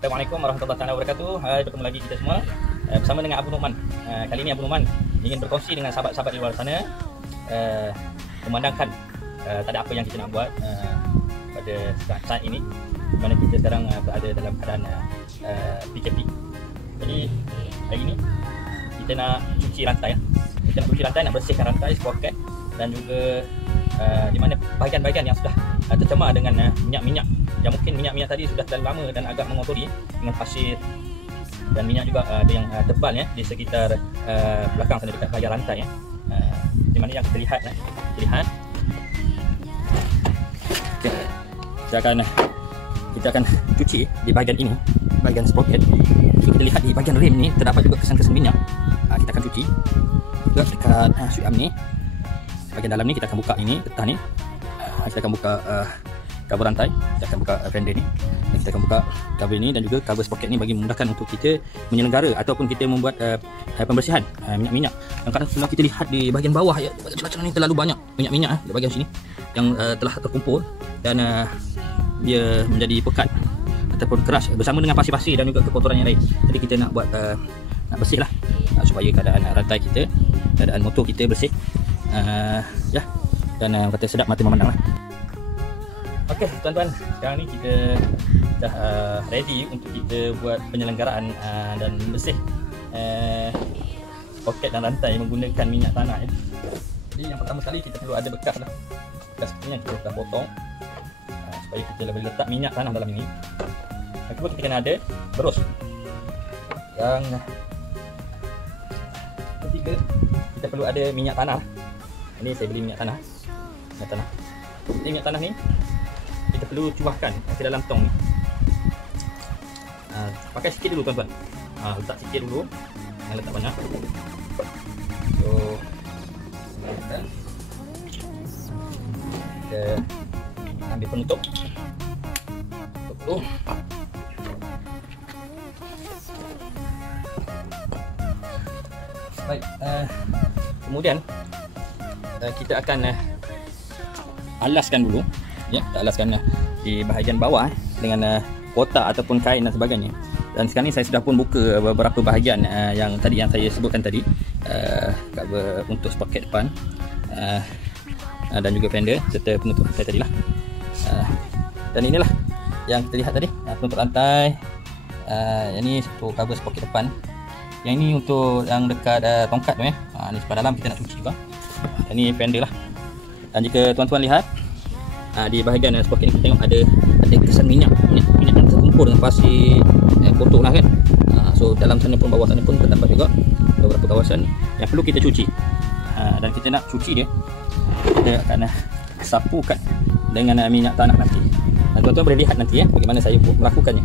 Assalamualaikum warahmatullahi wabarakatuh. Hai, bertemu lagi kita semua bersama dengan Abu Nu'man. Kali ini Abu Nu'man ingin berkongsi dengan sahabat-sahabat di luar sana, memandangkan tak ada apa yang kita nak buat pada saat ini, di mana kita sekarang berada dalam keadaan PKP. Jadi hari ini kita nak cuci rantai. Kita nak cuci rantai, nak bersihkan rantai, sprocket dan juga di mana bahagian-bahagian yang sudah tercemar dengan minyak-minyak, yang mungkin minyak-minyak tadi sudah terlalu lama dan agak mengotori dengan pasir dan minyak juga ada yang tebal ya di sekitar belakang sana dekat bahagian rantai ya. Di mana yang kita lihat okay. Kita akan cuci di bahagian ini, bahagian sprocket. Jika kita lihat di bahagian rem ni terdapat juga kesan-kesan minyak. Kita akan cuci juga dekat switch arm ni. Bahagian dalam ni kita akan buka ini, getah ni. Kita akan buka cover rantai, kita akan buka fender ni, dan kita akan buka cover ni dan juga cover sprocket ni bagi memudahkan untuk kita menyelenggara ataupun kita membuat pembersihan minyak-minyak. Dan kadang-kadang kita lihat di bahagian bawah ya, di bahagian celah-celah ni terlalu banyak minyak-minyak di bahagian sini yang telah terkumpul dan dia menjadi pekat ataupun keras bersama dengan pasir-pasir dan juga kekotoran yang lain. Jadi kita nak buat nak bersih lah supaya keadaan rantai kita, keadaan motor kita bersih ya, dan kata sedap mata memandang lah. Okey tuan-tuan, sekarang ni kita dah ready untuk kita buat penyelenggaraan dan bersih poket dan rantai menggunakan minyak tanah ya. Jadi yang pertama sekali kita perlu ada bekas lah, bekas ni yang kita dah potong supaya kita boleh letak minyak tanah dalam ini. Yang kedua kita kena ada berus. Yang ketiga kita perlu ada minyak tanah. Ini saya beli minyak tanah. Ini minyak tanah ni kita perlu cuahkan ke dalam tong ni. Pakai sikit dulu tuan-tuan. Letak sikit dulu, jangan letak banyak. So kita ambil penutup dulu. Baik, kemudian kita akan alaskan dulu ya, kita alaskan di bahagian bawah dengan kotak ataupun kain dan sebagainya. Dan sekarang ni saya sudah pun buka beberapa bahagian yang saya sebutkan tadi, cover untuk sprocket depan dan juga fender serta penutup rantai tadilah. Dan inilah yang kita lihat tadi, penutup rantai. Yang ni untuk cover sprocket depan. Yang ini untuk yang dekat tongkat tu ya. Ni sebelah dalam kita nak cuci juga. Dan ni fender lah. Dan jika tuan-tuan lihat di bahagian sprocket ni kita tengok ada kesan minyak yang terkumpul dengan pasir kotor lah kan. So dalam sana pun, bawah sana pun terdapat juga beberapa kawasan yang perlu kita cuci. Dan kita nak cuci dia, kita akan sapukan dengan minyak tanah nanti. Dan tuan-tuan boleh lihat nanti ya bagaimana saya melakukannya.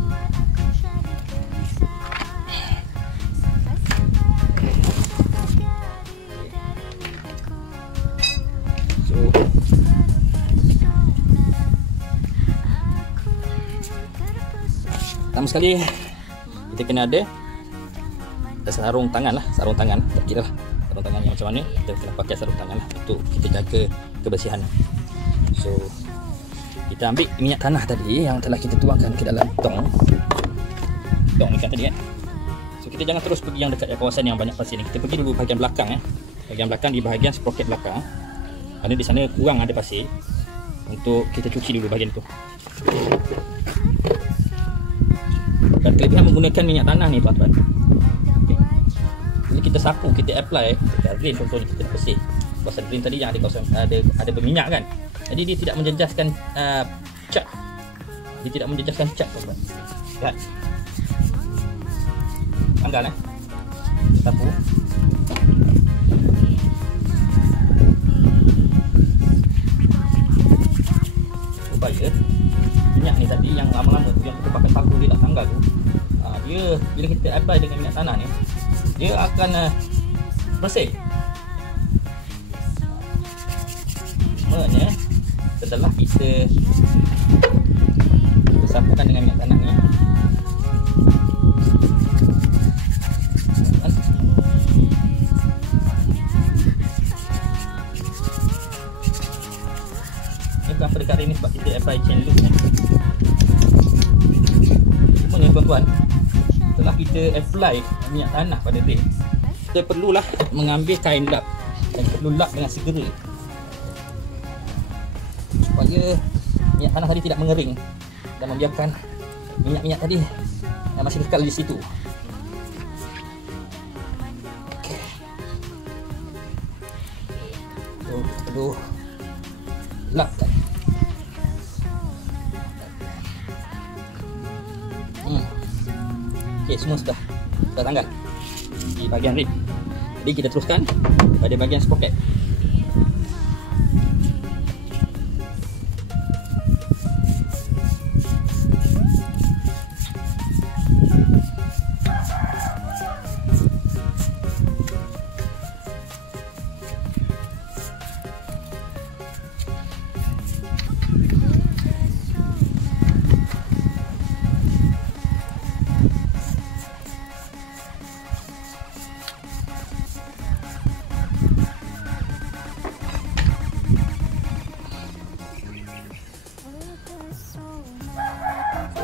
Pertama sekali kita kena ada sarung tangan lah, sarung tangan kecil lah, sarung tangan yang macam mana kita kena pakai sarung tangan lah untuk kita jaga kebersihan. So kita ambil minyak tanah tadi yang telah kita tuangkan ke dalam tong ni kan tadi kan. So kita jangan terus pergi yang dekat kawasan yang banyak pasir ni, kita pergi dulu bahagian belakang ya, bahagian belakang di bahagian sprocket belakang, kerana di sana kurang ada pasir, untuk kita cuci dulu bahagian itu. Dan kelebihan menggunakan minyak tanah ni tuan-tuan, okay. Bila kita sapu, kita apply dekat rim, contohnya kita bersih kawasan rim tadi yang ada kawasan ada berminyak kan, jadi dia tidak menjejaskan cat. Dia tidak menjejaskan cat tuan-tuan. Lihat, panggal sapu. Supaya minyak ni tadi yang lama-lama tu, yang kita pakai sapu dia tak tanggal tu, dia bila kita apply dengan minyak tanah ni, dia akan bersih. Sebenarnya setelah kita sapukan dengan minyak tanah ni, ni bukan dekat rim ni sebab kita apply chain loop ni. Cuma ni tuan-tuan, setelah kita apply minyak tanah pada ring, kita perlulah mengambil kain lap, dan perlu lap dengan segera supaya minyak tanah tadi tidak mengering dan membiarkan minyak-minyak tadi yang masih kekal di situ. Okey. So, perlu lap kan. Okey, semua sudah tanggal di bahagian rim. Jadi kita teruskan pada bahagian sprocket.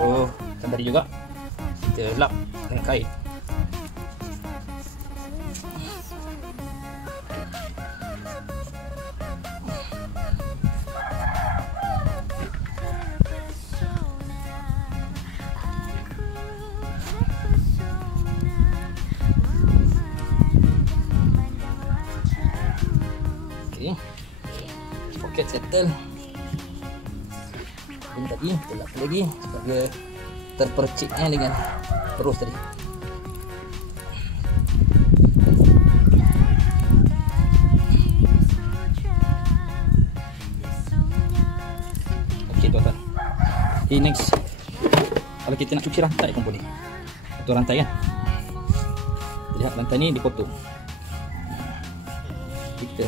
So, dan tadi juga kita lap dengan kain. Okey. Sprocket settle. Ini tadi kita lap lagi supaya terperciknya dengan terus tadi. Okey tuan-tuan. Next, kalau kita nak cuci rantai pun boleh. Itu rantai kan. Lihat rantai ni dipotong. Kita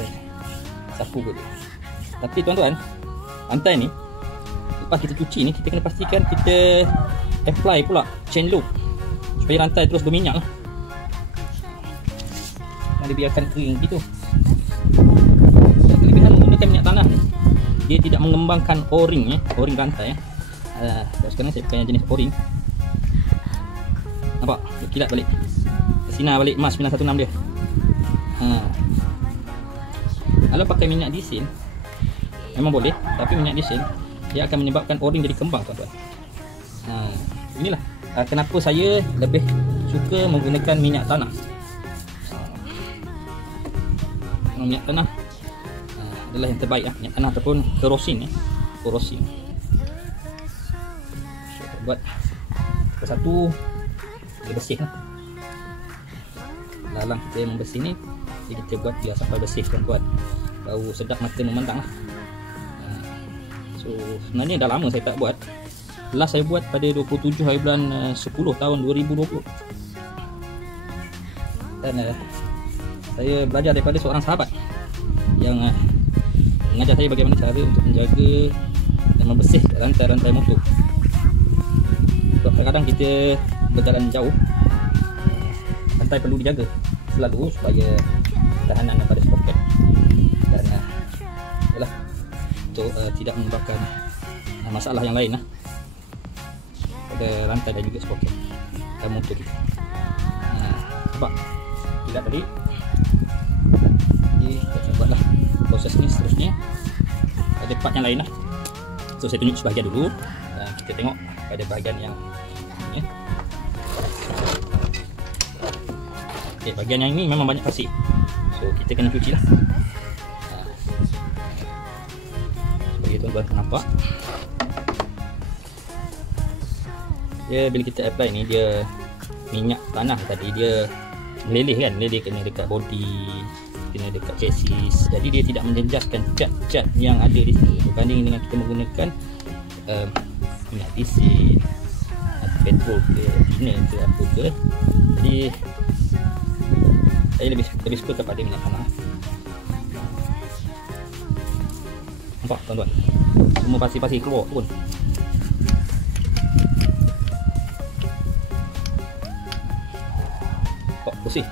sapu boleh. Tapi tuan-tuan, rantai ni lepas kita cuci ni, kita kena pastikan kita apply pula chain loop supaya rantai terus berminyak lah. Jangan dibiarkan kering gitu. Kelebihan menggunakan minyak tanah ni, dia tidak mengembangkan o-ring o-ring rantai sekarang saya pakai yang jenis o-ring. Nampak? Dia kilat balik, sinar balik emas 916 dia. Kalau pakai minyak diesel memang boleh, tapi minyak diesel dia akan menyebabkan o-ring jadi kembang tuan-tuan. Inilah kenapa saya lebih suka menggunakan minyak tanah. Minyak tanah adalah yang terbaik lah. Minyak tanah ataupun kerosin kerosin. So, buat satu dia bersih lah. Lalang kita membersih ni, jadi kita buat biar sampai bersih tuan-tuan. Bau sedap mata memandang lah. So, sebenarnya dah lama saya tak buat. Last saya buat pada 27 hari bulan 10 tahun 2020. Dan saya belajar daripada seorang sahabat yang mengajar saya bagaimana cara untuk menjaga dan membersih rantai-rantai motor. Kadang-kadang kita berjalan jauh, rantai perlu dijaga selalu supaya ketahanan daripada sprocket dan yalah, untuk tidak menyebabkan masalah yang lain lah pada rantai dan juga sprocket dan motor kita. Nampak kilat tadi. Jadi kita buatlah proses ni seterusnya pada part yang lain lah. So saya tunjuk sebahagian dulu dan kita tengok pada bahagian yang ni. Okay, bahagian yang ini memang banyak pasir, so kita kena cuci lah. Bagi tuan-tuan nampak, dia bila kita apply ni, dia minyak tanah tadi dia meleleh kan, meleleh kena dekat body, kena dekat chassis, jadi dia tidak menjejaskan cat-cat yang ada di sini berbanding dengan kita menggunakan minyak diesel atau petrol ke thinner ke apa ke. Jadi saya lebih suka kepada minyak tanah. Nampak tuan-tuan, semua pasir-pasir keluar pun. Nampak bersih,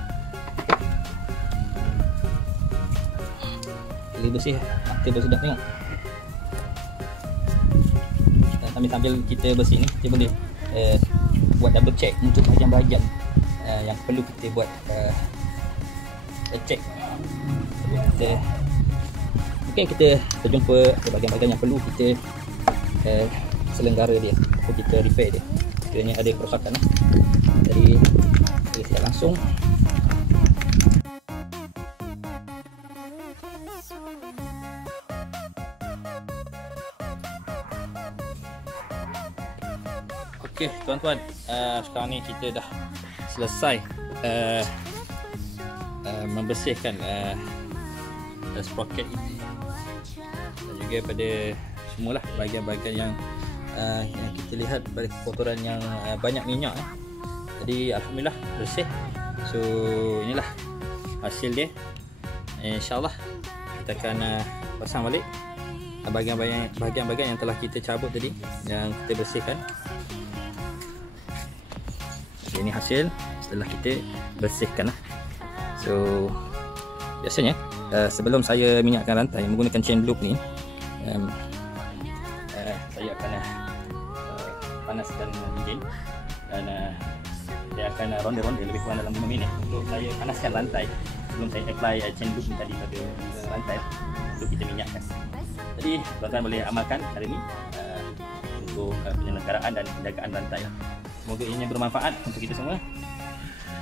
lebih bersih, mata bersedap tengok. Dan sambil kita bersih ni, kita boleh buat double check untuk bahagian-bahagian yang perlu kita buat check. Mungkin kita berjumpa ke bahagian-bahagian yang perlu kita selenggara dia atau kita repair dia sekiranya ada kerosakan. Jadi kita langsung okey tuan-tuan, sekarang ni kita dah selesai membersihkan sprocket ini dan juga pada semualah bahagian-bahagian yang kita lihat pada kotoran yang banyak minyak. Jadi alhamdulillah bersih. So inilah hasil dia. InsyaAllah kita akan pasang balik bahagian-bahagian yang telah kita cabut tadi, yang kita bersihkan. Ini hasil setelah kita bersihkan. So biasanya sebelum saya minyakkan rantai menggunakan chain loop ni, saya akan panaskan enjin dan dia akan ronda-ronda lebih kurang dalam 5 minit untuk saya panaskan rantai sebelum saya apply chain loop ni tadi pada rantai untuk kita minyakkan. Jadi tuan-tuan boleh amalkan hari ini untuk penyelenggaraan dan penjagaan rantai. Semoga ianya bermanfaat untuk kita semua.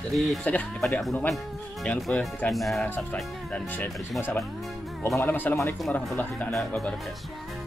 Jadi itu saja daripada Abu Nu'man. Jangan lupa tekan subscribe dan share pada semua sahabat. Wallahualam. Assalamualaikum warahmatullahi wabarakatuh.